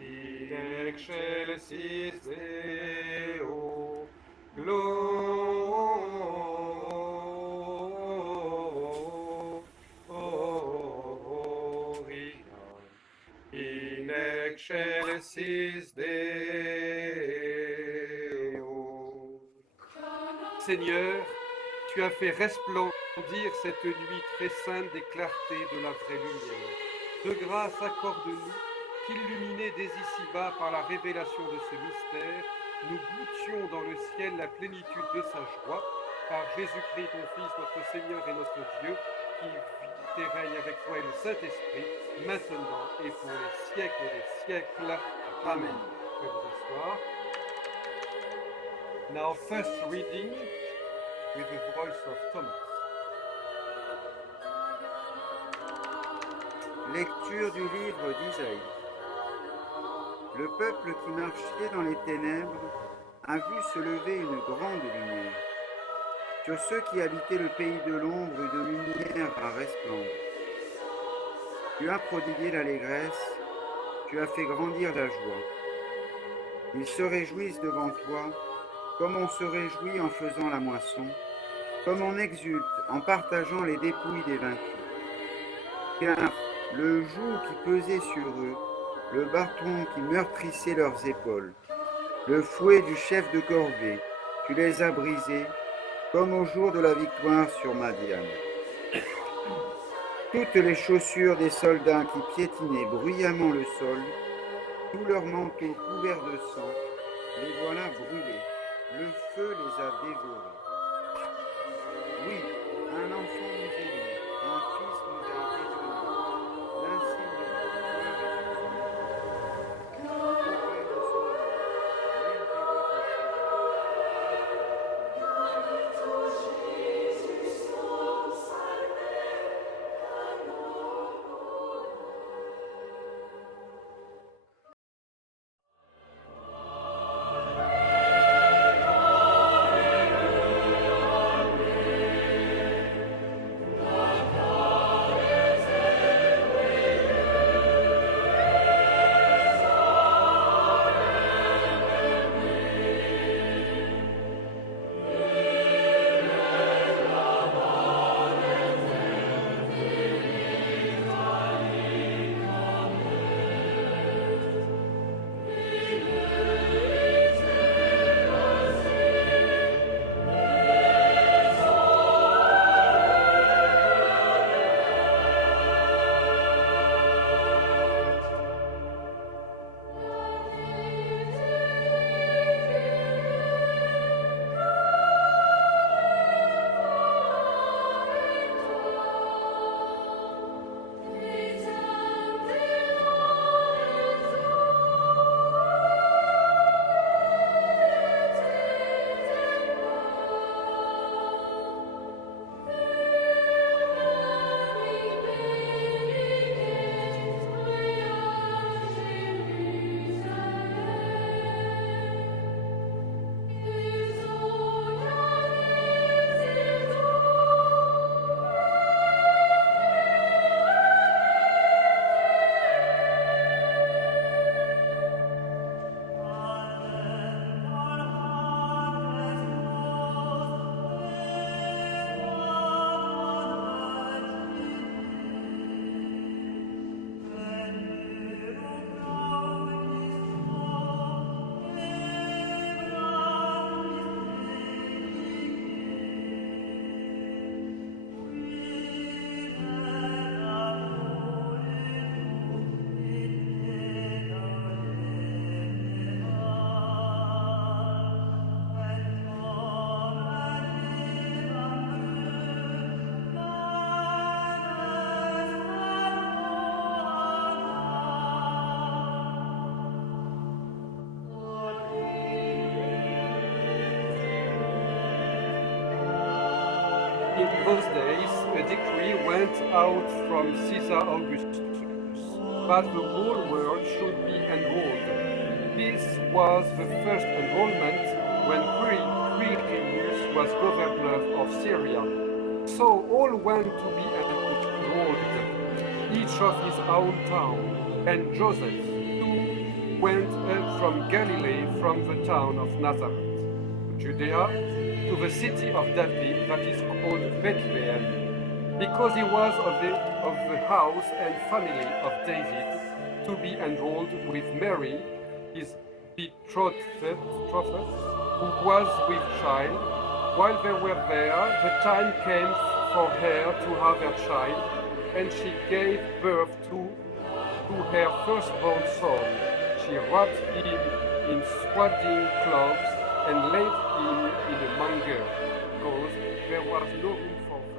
in excelsis Deo, gloria, in excelsis Deo. Seigneur, tu as fait resplendir cette nuit très sainte des clartés de la vraie lumière. De grâce, accorde-nous qu'illuminés dès ici-bas par la révélation de ce mystère, nous goûtions dans le ciel la plénitude de sa joie, par Jésus-Christ, ton Fils, notre Seigneur et notre Dieu, qui vit et règne avec toi et le Saint-Esprit, maintenant et pour les siècles des siècles. Amen. Vous pouvez vous asseoir. Now, first reading with the voice of Thomas. Lecture du livre d'Isaïe. Le peuple qui marchait dans les ténèbres a vu se lever une grande lumière. Sur ceux qui habitaient le pays de l'ombre, une lumière a resplendir. Tu as prodigué l'allégresse, tu as fait grandir la joie. Ils se réjouissent devant toi, comme on se réjouit en faisant la moisson, comme on exulte en partageant les dépouilles des vaincus. Car le joug qui pesait sur eux, le bâton qui meurtrissait leurs épaules, le fouet du chef de corvée, tu les as brisés, comme au jour de la victoire sur Madian. Toutes les chaussures des soldats qui piétinaient bruyamment le sol, tous leurs manteaux couverts de sang, les voilà brûlés, le feu les a dévorés. Oui, un enfant nous est né, un fils nous a été donné, l'insigne du pouvoir est sur son front. Auprès de son nom, nul dérobe au In those days, a decree went out from Caesar Augustus, that the whole world should be enrolled. This was the first enrollment when Quirinius was governor of Syria. So all went to be enrolled, each of his own town, and Joseph too went up from Galilee, from the town of Nazareth, to Judea, to the city of David that is called Bethlehem, because he was of the house and family of David, to be enrolled with Mary, his betrothed, who was with child. While they were there, the time came for her to have a child, and she gave birth to her firstborn son. She wrapped him in swaddling clothes and laid him in a manger, because there was no room for them.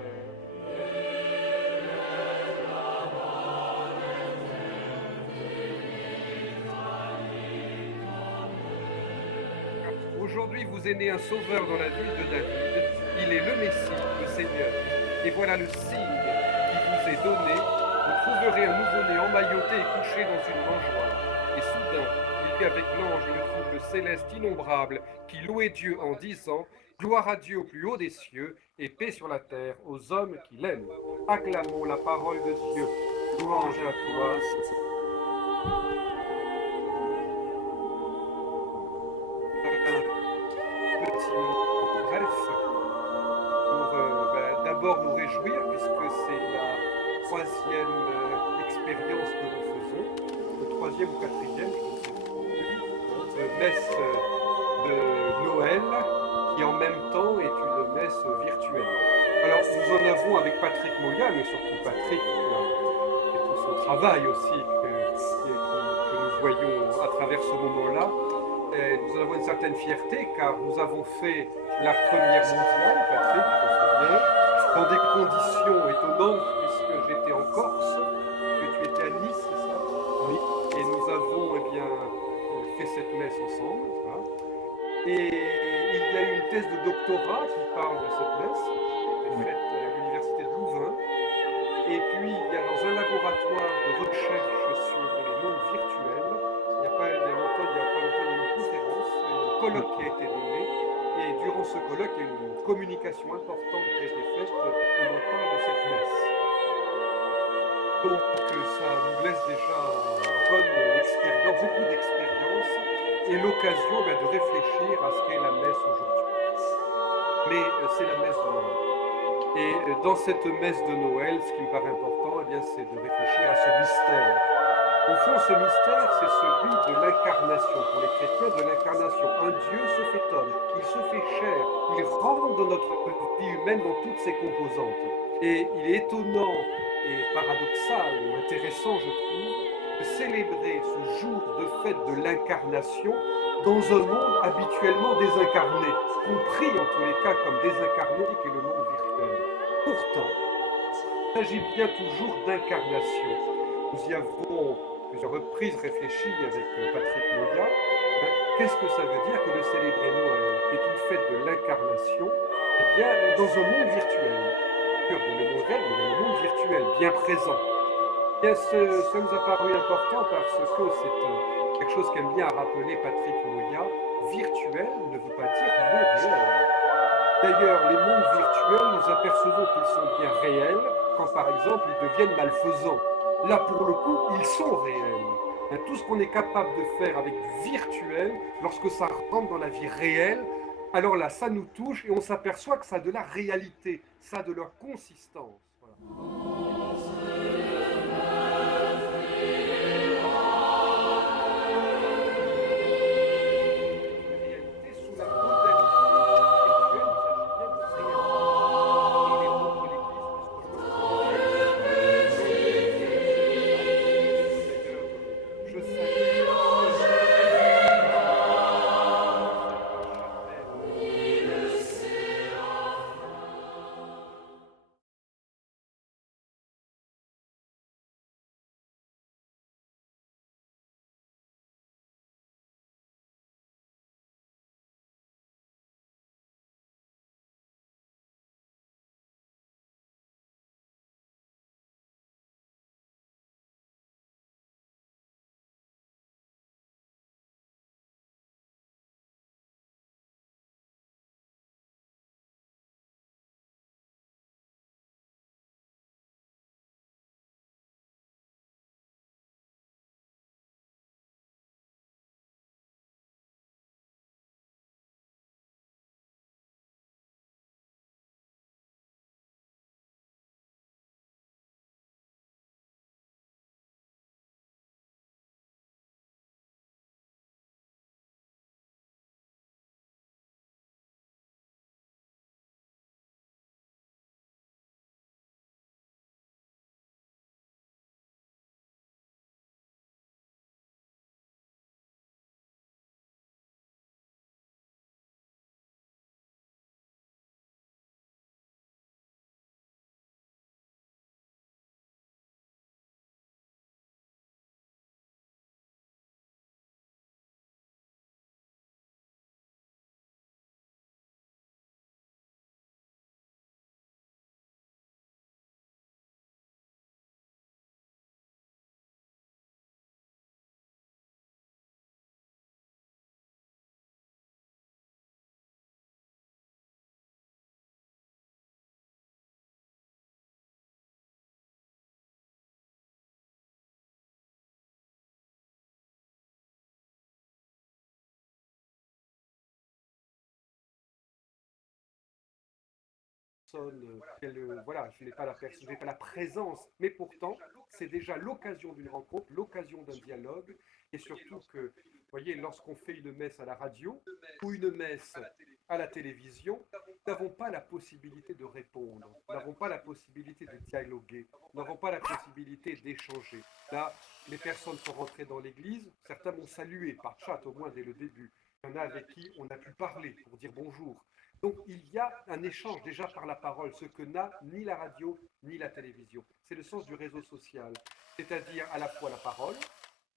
Aujourd'hui vous est né un sauveur dans la ville de David, il est le Messie, le Seigneur. Et voilà le signe qui vous est donné, vous trouverez un nouveau-né emmailloté et couché dans une mangeoire. Et soudain, il y eut avec l'ange une troupe céleste innombrable qui louait Dieu en disant « Gloire à Dieu au plus haut des cieux et paix sur la terre aux hommes qui l'aiment. » Acclamons la parole de Dieu. Louange à toi. Petit mot bref pour d'abord nous réjouir puisque c'est la troisième expérience que nous faisons, le troisième ou quatrième, je ne sais plus, messe de Noël qui en même temps est une messe virtuelle. Alors nous en avons avec Patrick Moya, mais surtout Patrick et tout son travail aussi que nous voyons à travers ce moment-là. Nous en avons une certaine fierté car nous avons fait la première mondiale, Patrick, tu te souviens, dans des conditions étonnantes puisque j'étais en Corse, que tu étais à Nice, c'est ça? Oui. Et nous avons fait cette messe ensemble. Voilà. Et il y a eu une thèse de doctorat qui parle de cette messe, qui a été faite à l'université de Louvain. Et puis il y a dans un laboratoire de recherche sur les mondes virtuels, il n'y a pas longtemps, il y a une conférence, un colloque qui a été donné, et durant ce colloque, il y a une communication importante qui a été faite où on parle de cette messe. Donc ça nous laisse déjà une bonne expérience, beaucoup d'expérience, et l'occasion de réfléchir à ce qu'est la messe aujourd'hui. Mais c'est la messe de Noël. Et dans cette messe de Noël, ce qui me paraît important, c'est de réfléchir à ce mystère. Au fond, ce mystère, c'est celui de l'incarnation. Pour les chrétiens, de l'incarnation. Un Dieu se fait homme, il se fait chair, il rentre dans notre vie humaine dans toutes ses composantes. Et il est étonnant et paradoxal, ou intéressant, je trouve, de célébrer ce jour de fête de l'incarnation dans un monde habituellement désincarné, compris en tous les cas comme désincarné qu'est le monde virtuel. Pourtant, il s'agit bien toujours d'incarnation. Nous y avons plusieurs reprises réfléchi avec Patrick Moya. Qu'est-ce que ça veut dire que de célébrer Noël, qui est une fête de l'incarnation, dans un monde virtuel, le monde réel, mais dans le monde virtuel, bien présent. Ça nous a paru important parce que c'est quelque chose qu'aime bien rappeler Patrick Moya. Virtuel ne veut pas dire non réel. D'ailleurs, les mondes virtuels, nous apercevons qu'ils sont bien réels quand, par exemple, ils deviennent malfaisants. Là, pour le coup, ils sont réels. Tout ce qu'on est capable de faire avec du virtuel, lorsque ça rentre dans la vie réelle, alors là, ça nous touche et on s'aperçoit que ça a de la réalité, ça a de leur consistance. Voilà. voilà, je n'ai pas je n'ai pas la présence, mais pourtant, c'est déjà l'occasion d'une rencontre, l'occasion d'un dialogue, et surtout que, vous voyez, lorsqu'on fait une messe à la radio ou une messe à la télévision, nous n'avons pas la possibilité de répondre, nous n'avons pas la possibilité de dialoguer, nous n'avons pas la possibilité d'échanger. Là, les personnes sont rentrées dans l'église, certains m'ont salué par chat au moins dès le début. Il y en a avec qui on a pu parler pour dire bonjour. Donc il y a un échange déjà par la parole, ce que n'a ni la radio ni la télévision. C'est le sens du réseau social, c'est-à-dire à la fois la parole,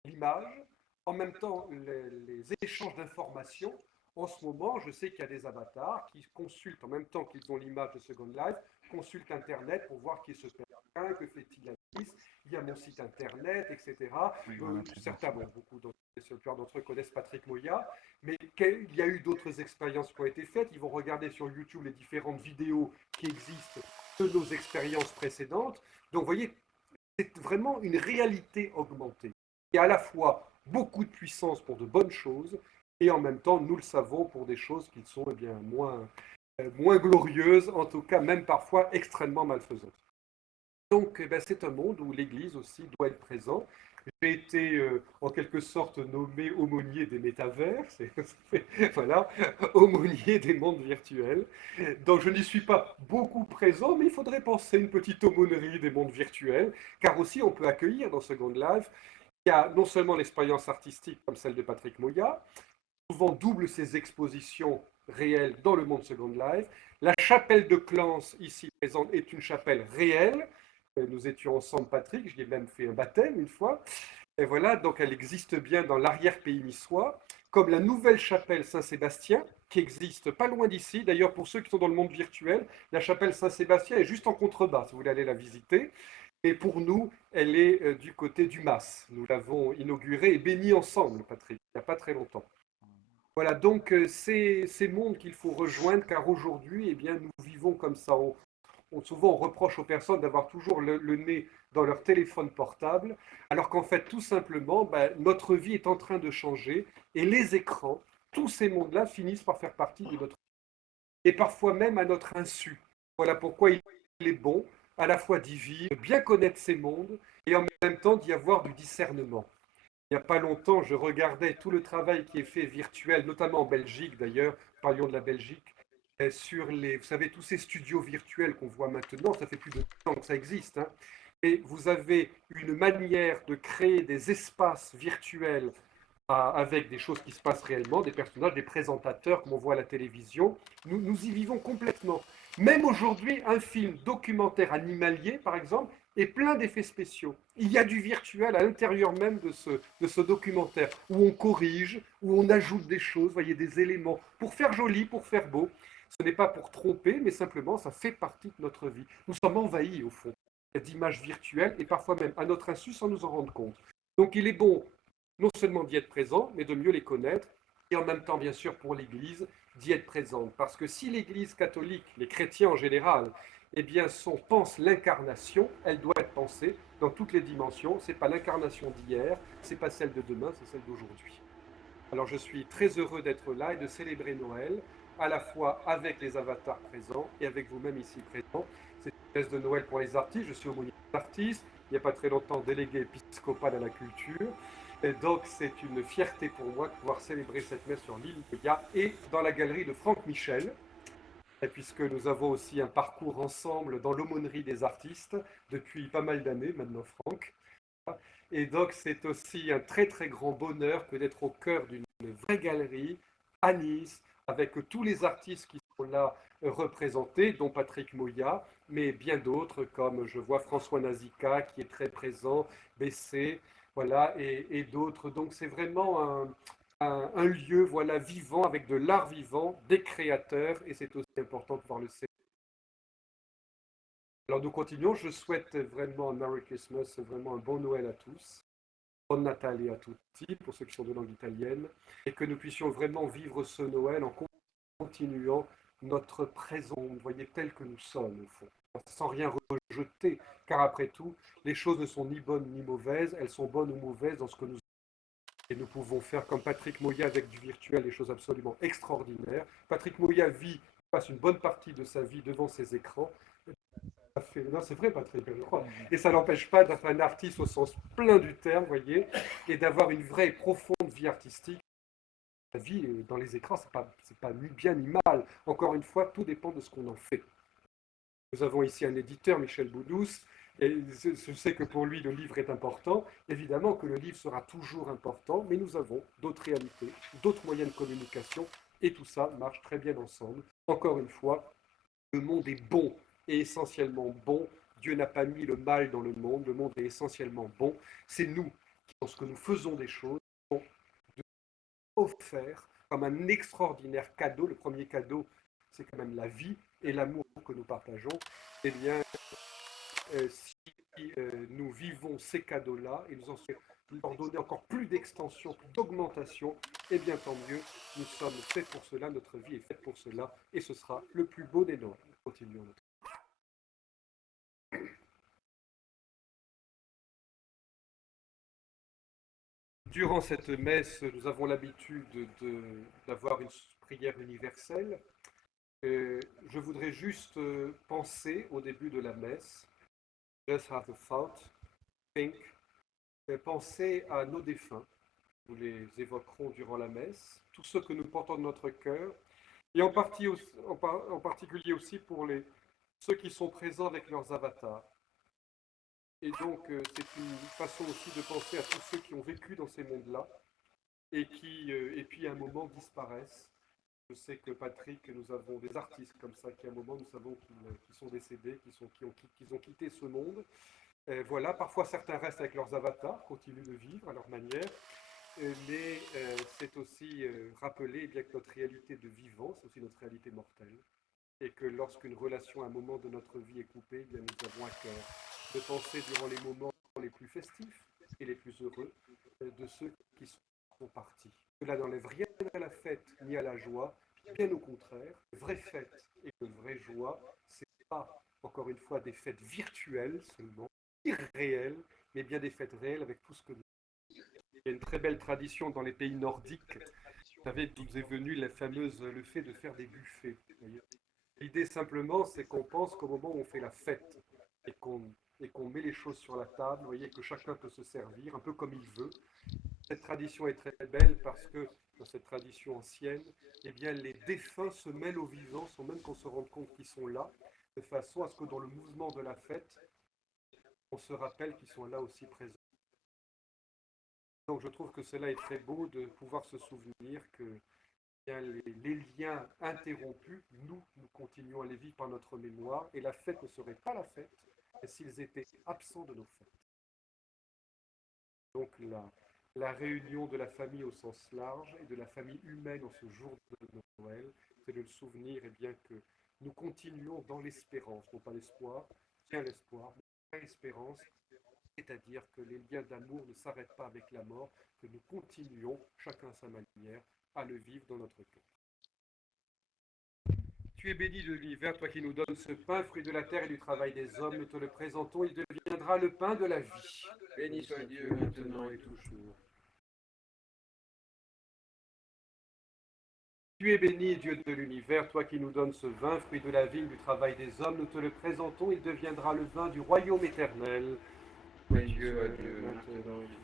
l'image, en même temps les échanges d'informations. En ce moment, je sais qu'il y a des avatars qui consultent en même temps qu'ils ont l'image de Second Life, consultent Internet pour voir qui se perd, que fait-il à Nice, il y a mon site Internet, etc. Oui, voilà, très Certains, bien. bon, beaucoup d'entre eux connaissent Patrick Moya, mais il y a eu d'autres expériences qui ont été faites. Ils vont regarder sur YouTube les différentes vidéos qui existent de nos expériences précédentes. Donc, vous voyez, c'est vraiment une réalité augmentée. Et à la fois beaucoup de puissance pour de bonnes choses, et en même temps, nous le savons, pour des choses qui sont eh bien, moins glorieuses, en tout cas même parfois extrêmement malfaisantes. Donc eh ben, c'est un monde où l'Église aussi doit être présente. J'ai été en quelque sorte nommé aumônier des métavers, voilà, aumônier des mondes virtuels. Donc je n'y suis pas beaucoup présent, mais il faudrait penser une petite aumônerie des mondes virtuels, car aussi on peut accueillir dans Second Life, il y a non seulement l'expérience artistique comme celle de Patrick Moya, souvent double ses expositions réelles dans le monde Second Life. La chapelle de Clans, ici présente, est une chapelle réelle. Nous étions ensemble, Patrick, je lui ai même fait un baptême une fois. Et voilà, donc elle existe bien dans l'arrière-pays niçois, comme la nouvelle chapelle Saint-Sébastien, qui existe pas loin d'ici. D'ailleurs, pour ceux qui sont dans le monde virtuel, la chapelle Saint-Sébastien est juste en contrebas, si vous voulez aller la visiter. Et pour nous, elle est du côté du Mas. Nous l'avons inaugurée et bénie ensemble, Patrick, il n'y a pas très longtemps. Voilà, donc c'est ces mondes qu'il faut rejoindre, car aujourd'hui, eh bien, nous vivons comme ça. Souvent, on reproche aux personnes d'avoir toujours le nez dans leur téléphone portable, alors qu'en fait, tout simplement, ben, notre vie est en train de changer et les écrans, tous ces mondes-là finissent par faire partie de notre vie, et parfois même à notre insu. Voilà pourquoi il est bon à la fois d'y vivre, de bien connaître ces mondes et en même temps d'y avoir du discernement. Il n'y a pas longtemps, je regardais tout le travail qui est fait virtuel, notamment en Belgique d'ailleurs, parlions de la Belgique, sur vous savez, tous ces studios virtuels qu'on voit maintenant, ça fait plus de temps que ça existe, hein, et vous avez une manière de créer des espaces virtuels avec des choses qui se passent réellement, des personnages, des présentateurs, comme on voit à la télévision. Nous y vivons complètement. Même aujourd'hui, un film documentaire animalier, par exemple, est plein d'effets spéciaux. Il y a du virtuel à l'intérieur même de ce documentaire, où on corrige, où on ajoute des choses, voyez, des éléments, pour faire joli, pour faire beau. Ce n'est pas pour tromper, mais simplement, ça fait partie de notre vie. Nous sommes envahis, au fond, d'images virtuelles, et parfois même à notre insu, sans nous en rendre compte. Donc il est bon non seulement d'y être présent, mais de mieux les connaître, et en même temps, bien sûr, pour l'Église, d'y être présente. Parce que si l'Église catholique, les chrétiens en général, eh bien, pense l'incarnation, elle doit être pensée dans toutes les dimensions. Ce n'est pas l'incarnation d'hier, ce n'est pas celle de demain, c'est celle d'aujourd'hui. Alors je suis très heureux d'être là et de célébrer Noël, à la fois avec les avatars présents et avec vous-même ici présents. C'est une messe de Noël pour les artistes, je suis aumônier d'artistes, il n'y a pas très longtemps délégué épiscopal à la culture. Et donc c'est une fierté pour moi de pouvoir célébrer cette messe sur l'île de Ya et dans la galerie de Franck Michel, puisque nous avons aussi un parcours ensemble dans l'aumônerie des artistes depuis pas mal d'années maintenant, Franck. Et donc, c'est aussi un très très grand bonheur que d'être au cœur d'une vraie galerie à Nice, avec tous les artistes qui sont là représentés, dont Patrick Moya, mais bien d'autres, comme je vois François Nazica qui est très présent, Bessé, voilà, et d'autres. Donc, c'est vraiment un lieu voilà, vivant, avec de l'art vivant, des créateurs, et c'est aussi important de pouvoir le célébrer. Alors, nous continuons. Je souhaite vraiment un Merry Christmas, vraiment un bon Noël à tous. Bon Natale à tutti, pour ceux qui sont de langue italienne, et que nous puissions vraiment vivre ce Noël en continuant notre présent, vous voyez, tel que nous sommes, au fond, sans rien rejeter, car après tout, les choses ne sont ni bonnes ni mauvaises, elles sont bonnes ou mauvaises dans ce que nous sommes. Et nous pouvons faire comme Patrick Moya avec du virtuel des choses absolument extraordinaires. Patrick Moya vit passe une bonne partie de sa vie devant ses écrans. Non, c'est vrai, Patrick, je crois. Et ça n'empêche pas d'être un artiste au sens plein du terme, voyez, et d'avoir une vraie et profonde vie artistique. La vie dans les écrans, c'est pas ni bien ni mal. Encore une fois, tout dépend de ce qu'on en fait. Nous avons ici un éditeur, Michel Boudous, et je sais que pour lui, le livre est important. Évidemment que le livre sera toujours important, mais nous avons d'autres réalités, d'autres moyens de communication, et tout ça marche très bien ensemble. Encore une fois, le monde est bon et essentiellement bon. Dieu n'a pas mis le mal dans le monde est essentiellement bon. C'est nous qui, lorsque nous faisons des choses, de offert comme un extraordinaire cadeau. Le premier cadeau, c'est quand même la vie et l'amour que nous partageons. Eh bien, si nous vivons ces cadeaux-là et nous en leur donner encore plus d'extension, plus d'augmentation, eh bien tant mieux, nous sommes faits pour cela, notre vie est faite pour cela, et ce sera le plus beau des Noëls. Continuons notre. Durant cette messe, nous avons l'habitude d'avoir une prière universelle. Je voudrais juste penser au début de la messe, just have a thought, think, penser à nos défunts. Nous les évoquerons durant la messe, tous ceux que nous portons de notre cœur, et en particulier aussi pour ceux qui sont présents avec leurs avatars. Et donc, c'est une façon aussi de penser à tous ceux qui ont vécu dans ces mondes-là et qui, et puis à un moment, disparaissent. Je sais que Patrick, nous avons des artistes comme ça qui, à un moment, nous savons qu'ils sont décédés, qu'ils ont quitté ce monde. Voilà, parfois certains restent avec leurs avatars, continuent de vivre à leur manière, mais c'est aussi rappeler bien que notre réalité de vivant, c'est aussi notre réalité mortelle, et que lorsqu'une relation à un moment de notre vie est coupée, bien nous avons à cœur de penser durant les moments les plus festifs et les plus heureux de ceux qui sont partis. Cela n'enlève rien à la fête ni à la joie, bien au contraire. La vraie fête et la vraie joie, ce n'est pas, encore une fois, des fêtes virtuelles seulement, irréelles, mais bien des fêtes réelles avec tout ce que nous. Il y a une très belle tradition dans les pays nordiques. Vous savez, d'où est venu le fait de faire des buffets. L'idée simplement, c'est qu'on pense qu'au moment où on fait la fête et qu'on met les choses sur la table, vous voyez, que chacun peut se servir un peu comme il veut. Cette tradition est très belle parce que dans cette tradition ancienne, eh bien, les défunts se mêlent aux vivants sans même qu'on se rende compte qu'ils sont là, de façon à ce que dans le mouvement de la fête, on se rappelle qu'ils sont là aussi présents. Donc je trouve que cela est très beau de pouvoir se souvenir que bien, les liens interrompus, nous continuons à les vivre par notre mémoire, et la fête ne serait pas la fête s'ils étaient absents de nos fêtes. Donc la réunion de la famille au sens large et de la famille humaine en ce jour de Noël, c'est de le souvenir eh bien, que nous continuons dans l'espérance, non pas l'espoir, bien l'espoir, mais l'espérance, c'est-à-dire que les liens d'amour ne s'arrêtent pas avec la mort, que nous continuons, chacun à sa manière, à le vivre dans notre cœur. Tu es béni de l'univers, toi qui nous donnes ce pain, fruit de la terre et du travail des hommes, nous te le présentons, il deviendra le pain de la vie. Béni soit Dieu maintenant et toujours. Tu es béni, Dieu de l'univers, toi qui nous donnes ce vin, fruit de la vigne, du travail des hommes, nous te le présentons, il deviendra le vin du royaume éternel. Béni soit Dieu maintenant et toujours.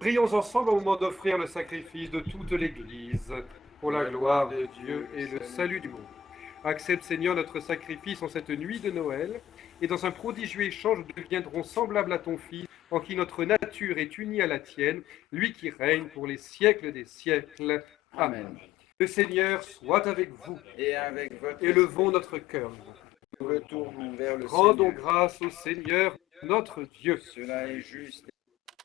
Prions ensemble au moment d'offrir le sacrifice de toute l'Église, pour la gloire de Dieu et le salut du monde. Accepte, Seigneur, notre sacrifice en cette nuit de Noël, et dans un prodigieux échange, nous deviendrons semblables à ton Fils, en qui notre nature est unie à la tienne, lui qui règne pour les siècles des siècles. Amen. Le Seigneur soit avec vous. Et avec votre Élevons notre cœur. nous retournons vers le Rendons Seigneur. grâce au Seigneur, notre Dieu. Cela est juste.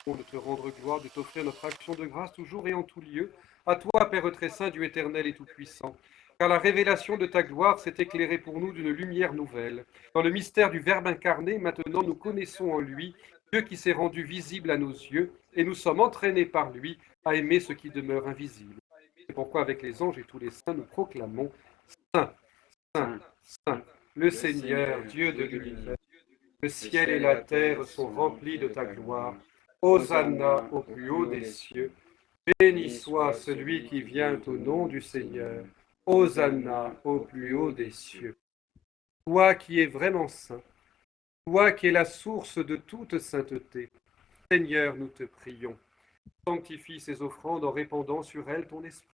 De te rendre gloire, de t'offrir notre action de grâce toujours et en tout lieu. À toi, Père très saint, Dieu éternel et tout-puissant. Car la révélation de ta gloire s'est éclairée pour nous d'une lumière nouvelle. Dans le mystère du Verbe incarné, maintenant nous connaissons en lui Dieu qui s'est rendu visible à nos yeux, et nous sommes entraînés par lui à aimer ce qui demeure invisible. C'est pourquoi avec les anges et tous les saints, nous proclamons Saint, Saint, Saint, le Seigneur, Dieu de l'univers. Le ciel et la terre sont remplis de ta gloire. Hosanna au plus haut des cieux. Béni soit celui qui vient au nom du Seigneur. Hosanna au plus haut des cieux. Toi qui es vraiment saint, toi qui es la source de toute sainteté, Seigneur, nous te prions. Sanctifie ces offrandes en répandant sur elles ton esprit.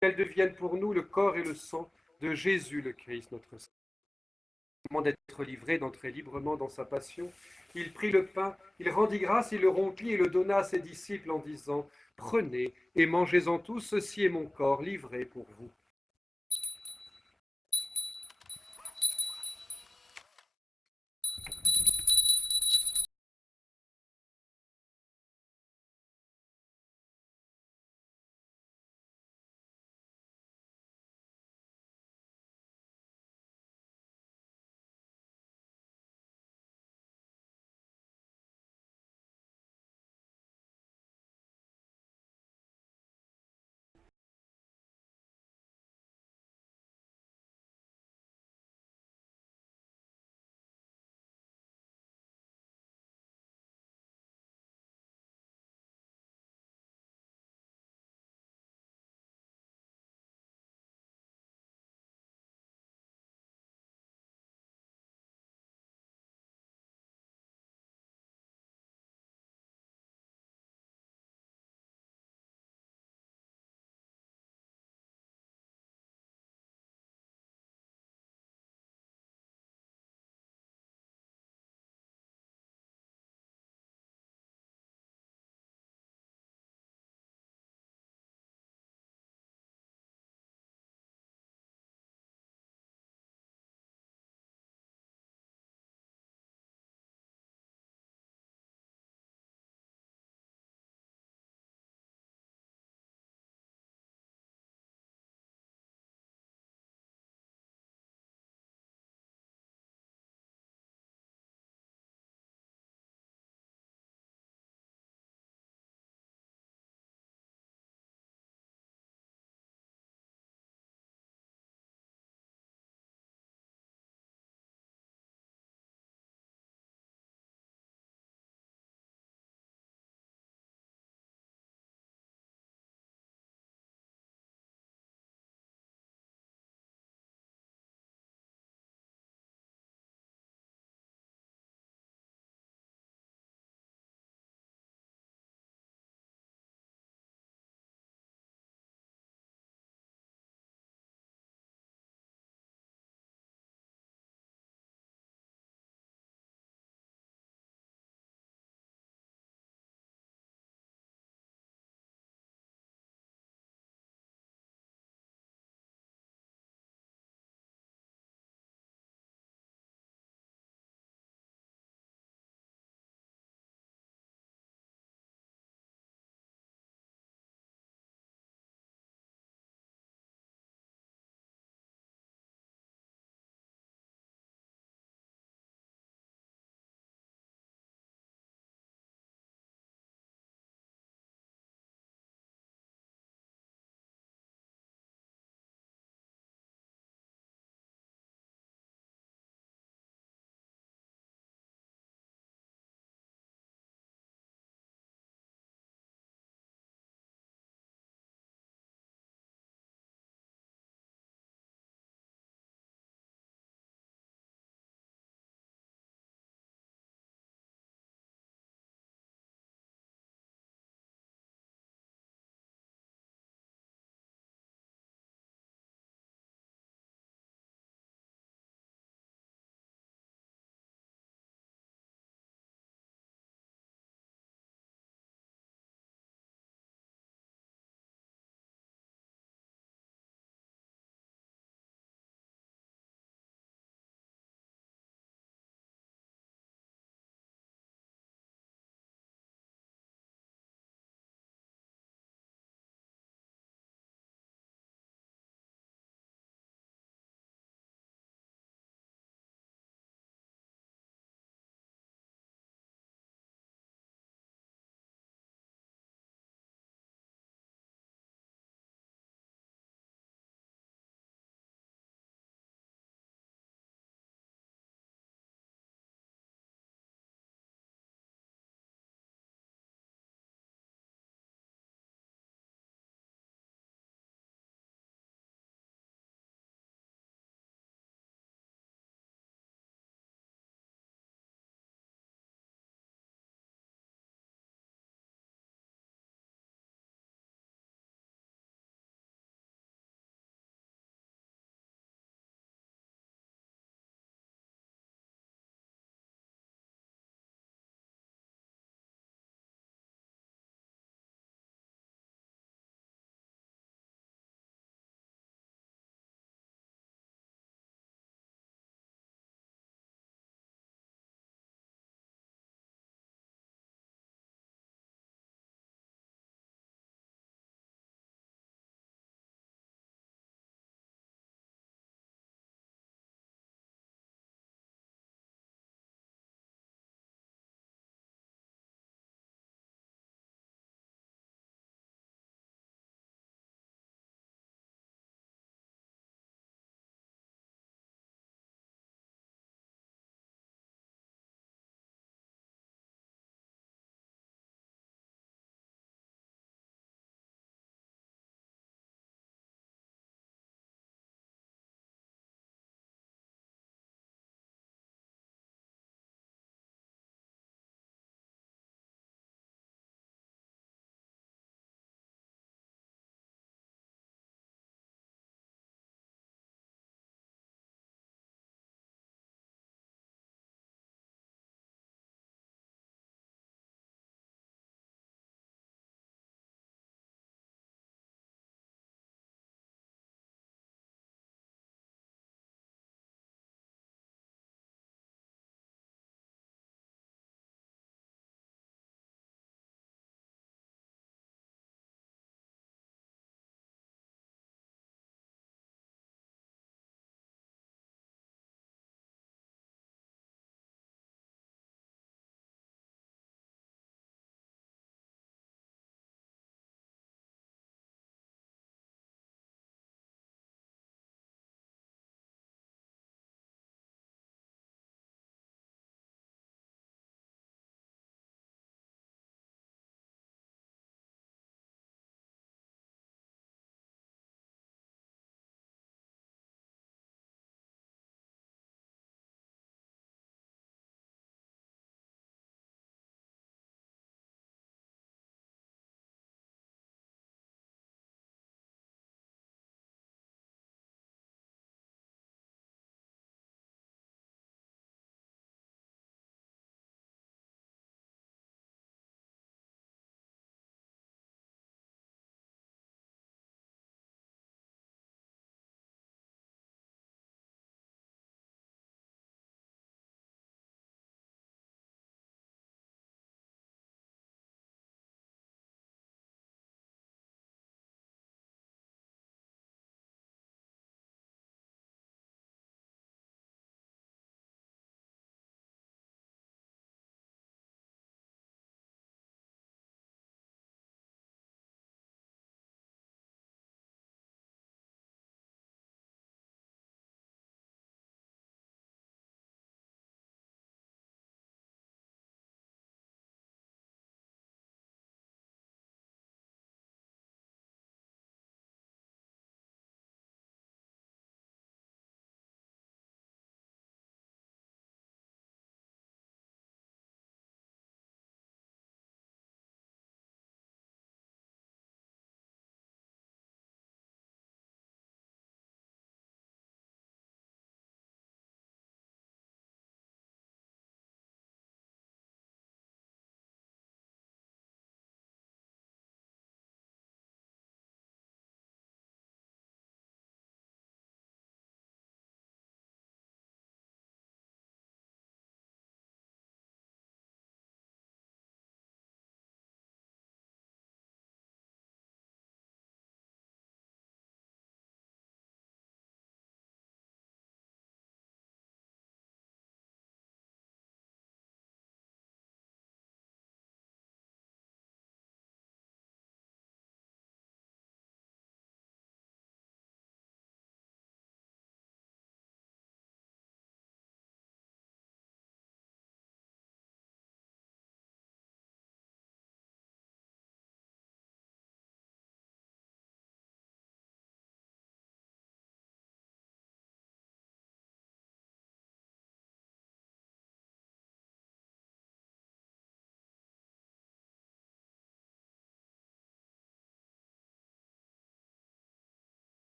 Qu'elles deviennent pour nous le corps et le sang de Jésus le Christ, notre Seigneur. Au moment d'être livré, d'entrer librement dans sa passion, il prit le pain, il rendit grâce, il le rompit et le donna à ses disciples en disant « Prenez et mangez-en tous, ceci est mon corps livré pour vous.